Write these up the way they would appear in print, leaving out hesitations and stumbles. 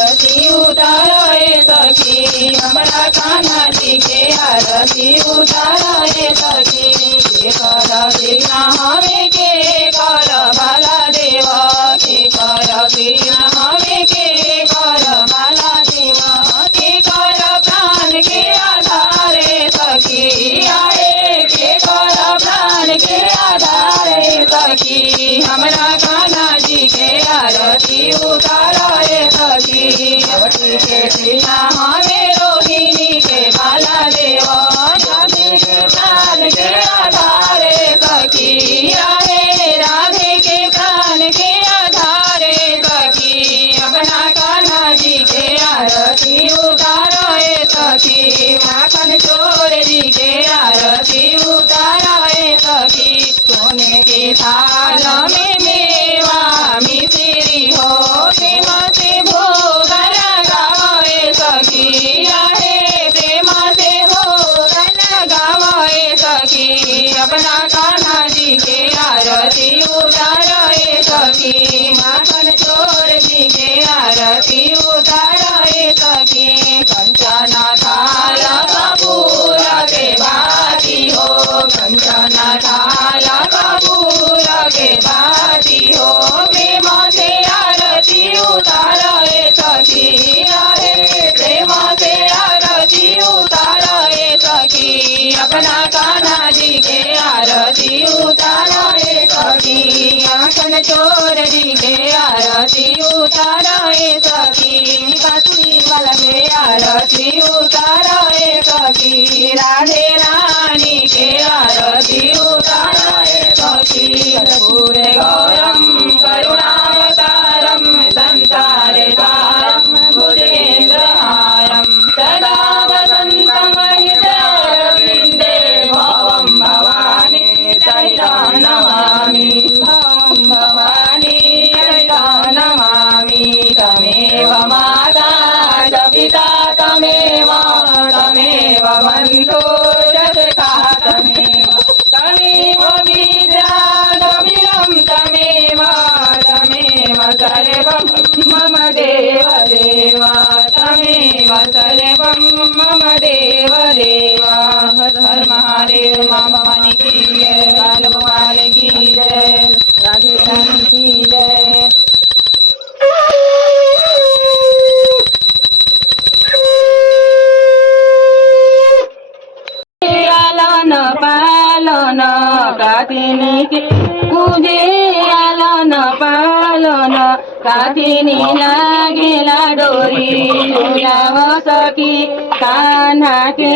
आरती उतारे सखी हमरा कान्हा जी के आरती उतारे सखी के कर बिना हमें के कर बाला देवा के कर बिना हमें के कर बाला देवा के कर प्राण के आधारे सखी आए के कर प्राण के आधारे सखी हमरा कान्हा जी के आरती उतारे सखी आरती के बिना हमें रोहिणी के बाला देवा राधे के प्राण के आधारे सखी आए राधे के प्राण के आधारे सखी अपना कान्हा जी के आरती उतारे सखी माखन चोर जी के आरती उतारे सखी सोने के थाल में मेवा मिश्री हो प्रेम से भोग लगावे सखी आहे प्रेम से भोग लगावे सखी अपना कान्हा जी के आरती उतारे सखी माखन चोर जी के आरती उतारे सखी कंचना थाल कपूर के बाती हो कंचना थाल कपूर के बाती हो प्रेम से आरती उतारे सखी आहे प्रेम से आरती उतारे सखी अपना कान्हा जी के आरती उतारे सखी आसन चोर जी के आरती उतारे सखी बांसुरी वाला के आरती उतारे सखी राधे रानी के आरती उतारे सखी कर्पूर गौरम करुणावतारम संसारे तारम भुजेन्द्रहारम सदा वसंतम हृदयारविन्दे भवं भवानी सहितं नमामि भवं भवानी सहितं नमामि तमेव माता च पिता तमेव तमेव बन्धु च सखा तमेव विद्यादमिदं तमेव तमेव सर्वं मम देव देव तमेव सर्वं मम देव देव हर हर महादेव माँ भवानी की जय बाल भगवान की जय राधे रानी की जय। लालन पालन कातिनी के पूजे लालन पालन कातिनी लागेला डोरी झुलाव सखी कान्हा के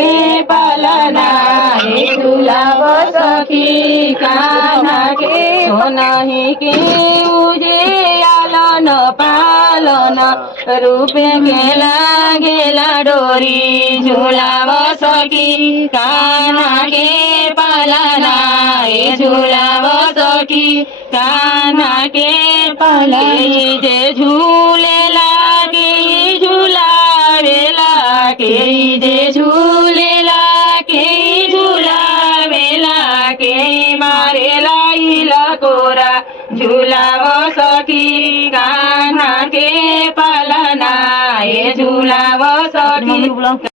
पालना झुलाव सखी कान्हा के सोनही के पूजे लालन पालन रूपे के लागेला डोरी झुलाव सखी कान्हा के पालना झुलाव सखी कान्हा के पालना जे झूले लागे झुलावेला के जे झूले लागे झुलावेला के मारे लाइला कोरा झुलाव सखी कान्हा के पालना झुलाव सखी।